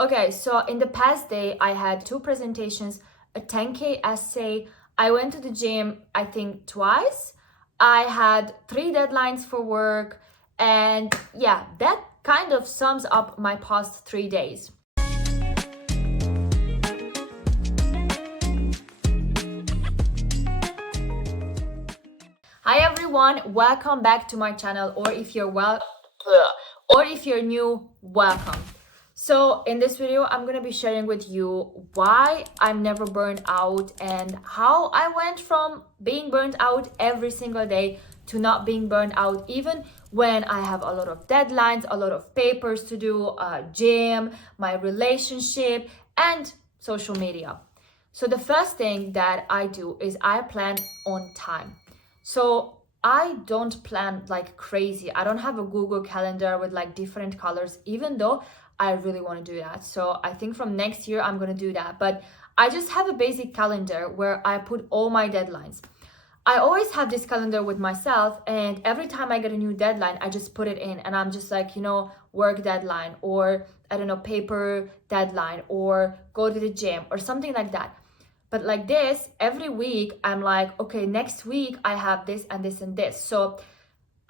Okay, so in the past day, I had 2 presentations, a 10K essay. I went to the gym, I think twice. I had 3 deadlines for work. And yeah, that kind of sums up my past 3 days. Hi everyone, welcome back to my channel, or if you're new, welcome. So in this video, I'm gonna be sharing with you why I'm never burned out and how I went from being burned out every single day to not being burned out even when I have a lot of deadlines, a lot of papers to do, gym, my relationship, and social media. So the first thing that I do is I plan on time. So I don't plan like crazy. I don't have a Google Calendar with like different colors, even though I really want to do that. So I think from next year, I'm going to do that. But I just have a basic calendar where I put all my deadlines. I always have this calendar with myself, and every time I get a new deadline, I just put it in and I'm just like, work deadline, or I don't know, paper deadline, or go to the gym or something like that. But like this, every week, I'm like, okay, next week I have this and this and this. So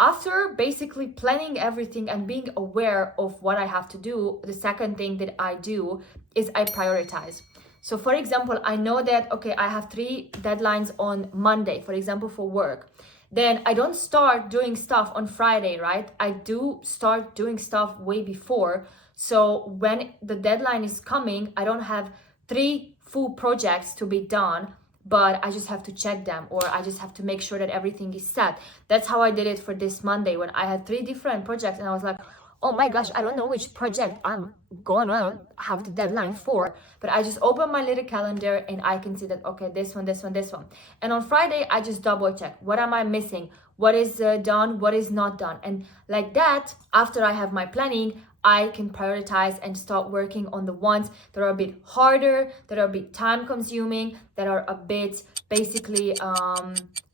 after basically planning everything and being aware of what I have to do, the second thing that I do is I prioritize. So for example, I know that, okay, I have 3 deadlines on Monday, for example, for work. Then I don't start doing stuff on Friday, right? I do start doing stuff way before. So when the deadline is coming, I don't have 3 full projects to be done, but I just have to check them, or I just have to make sure that everything is set. That's how I did it for this Monday when I had 3 different projects and I was like, oh my gosh, I don't know which project I'm gonna have the deadline for. But I just open my little calendar and I can see that, okay, this one, this one, this one. And on Friday, I just double check. What am I missing? What is done? What is not done? And like that, after I have my planning, I can prioritize and start working on the ones that are a bit harder, that are a bit time consuming, that are a bit basically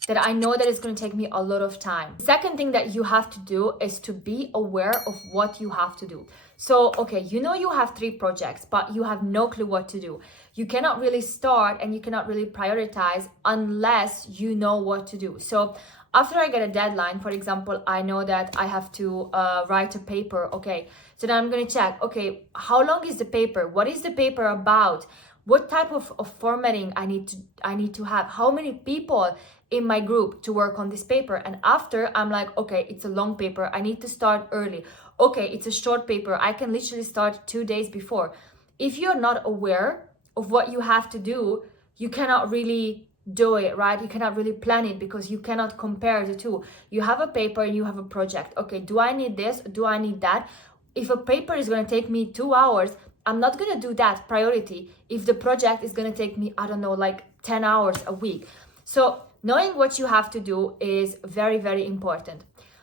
that I know that it's going to take me a lot of time. The second thing that you have to do is to be aware of what you have to do. So, okay, you have 3 projects, but you have no clue what to do. You cannot really start and you cannot really prioritize unless you know what to do. So after I get a deadline, for example, I know that I have to write a paper. Okay, so then I'm going to check, okay, how long is the paper? What is the paper about? What type of formatting I need to have? How many people in my group to work on this paper? And after, I'm like, okay, it's a long paper. I need to start early. Okay, it's a short paper. I can literally start 2 days before. If you're not aware of what you have to do, you cannot really do it, right? You cannot really plan it because you cannot compare the two. You have a paper and you have a project. Okay, do I need this? Do I need that? If a paper is going to take me 2 hours, I'm not going to do that priority if the project is going to take me, I don't know, like 10 hours a week. So knowing what you have to do is very, very important.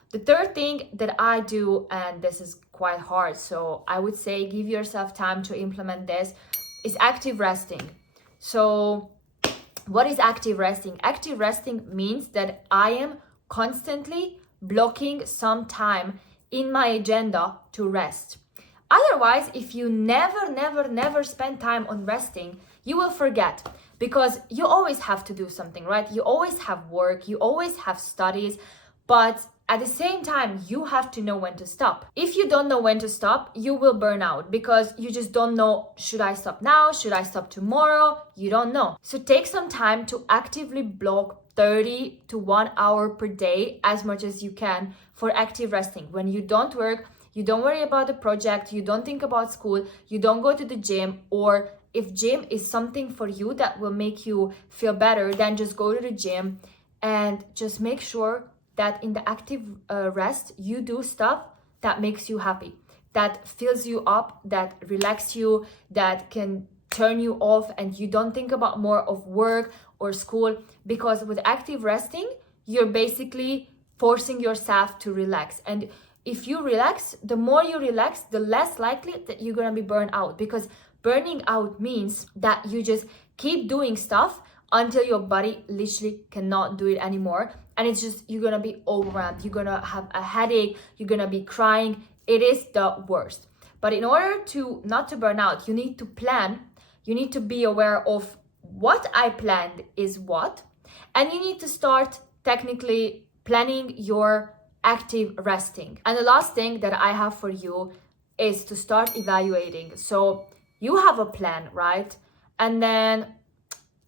The third thing that I do, and this is quite hard, so I would say give yourself time to implement this, is active resting. So what is active resting? Active resting means that I am constantly blocking some time in my agenda to rest. Otherwise, if you never spend time on resting, you will forget, because you always have to do something, right? You always have work, you always have studies, but at the same time, you have to know when to stop. If you don't know when to stop, you will burn out because you just don't know, should I stop now? Should I stop tomorrow? You don't know. So take some time to actively block 30 to 1 hour per day, as much as you can, for active resting. When you don't work, you don't worry about the project, you don't think about school, you don't go to the gym, or if gym is something for you that will make you feel better, then just go to the gym and just make sure that in the active rest, you do stuff that makes you happy, that fills you up, that relax you, that can turn you off, and you don't think about more of work or school. Because with active resting, you're basically forcing yourself to relax. And if you relax, the more you relax, the less likely that you're gonna be burned out, because burning out means that you just keep doing stuff until your body literally cannot do it anymore. And it's just, you're gonna be overwhelmed, you're gonna have a headache, you're gonna be crying. It is the worst. But in order to not to burn out, you need to plan. You need to be aware of what I planned is what, and you need to start technically planning your active resting. And the last thing that I have for you is to start evaluating. So you have a plan, right? And then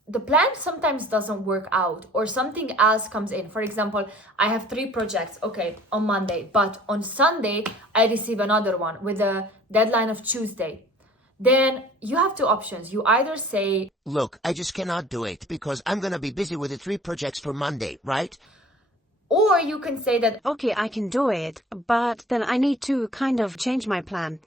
the plan sometimes doesn't work out, or something else comes in. For example, I have 3 projects, okay, on Monday, but on Sunday I receive another one with a deadline of Tuesday. Then you have 2 options. You either say, look, I just cannot do it because I'm gonna be busy with the 3 projects for Monday, right? or you can say that, Okay, I can do it, but then I need to kind of change my plan.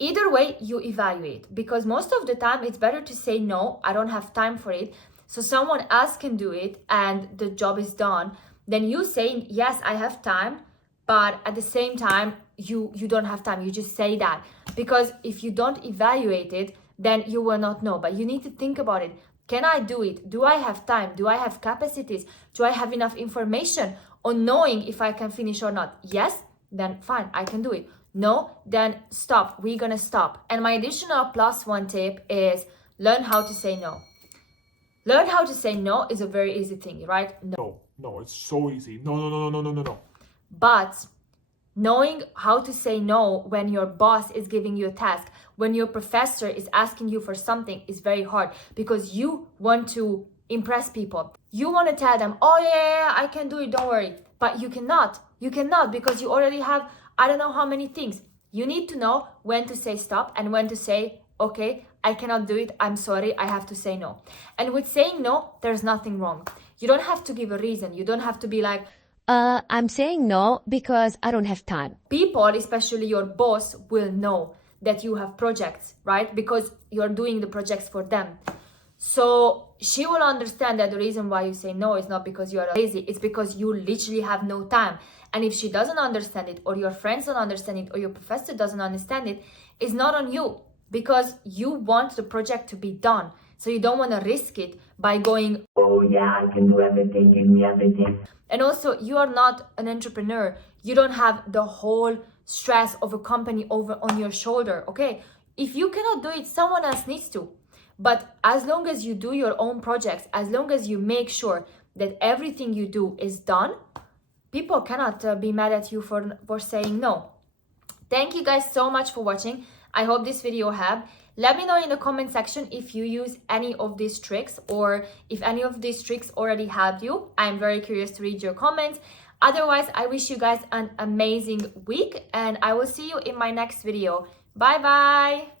either way, you evaluate, because most of the time it's better to say no, I don't have time for it, so someone else can do it and the job is done, than you saying yes, I have time, but at the same time you don't have time. You just say that, because if you don't evaluate it, then you will not know. But you need to think about it. Can I do it? Do I have time? Do I have capacities? Do I have enough information on knowing if I can finish or not? Yes, then fine, I can do it. No, then stop. We're gonna stop. And my additional +1 tip is learn how to say no. Learn how to say no is a very easy thing, right? No, it's so easy. No. But knowing how to say no when your boss is giving you a task, when your professor is asking you for something, is very hard, because you want to impress people. You want to tell them, oh yeah, I can do it, don't worry. But you cannot. You cannot, because you already have I don't know how many things. You need to know when to say stop and when to say, okay, I cannot do it, I'm sorry, I have to say no. And with saying no, there's nothing wrong. You don't have to give a reason. You don't have to be like, I'm saying no because I don't have time. people, especially your boss, will know that you have projects, right? Because you're doing the projects for them. So she will understand that the reason why you say no is not because you are lazy, it's because you literally have no time. And if she doesn't understand it, or your friends don't understand it, or your professor doesn't understand it, it's not on you, because you want the project to be done. So you don't want to risk it by going, oh yeah, I can do everything, give me everything. And also, you are not an entrepreneur. You don't have the whole stress of a company over on your shoulder, okay? If you cannot do it, someone else needs to. But as long as you do your own projects, as long as you make sure that everything you do is done, people cannot be mad at you for saying no. Thank you guys so much for watching. I hope this video helped. Let me know in the comment section if you use any of these tricks, or if any of these tricks already helped you. I'm very curious to read your comments. Otherwise, I wish you guys an amazing week, and I will see you in my next video. Bye bye.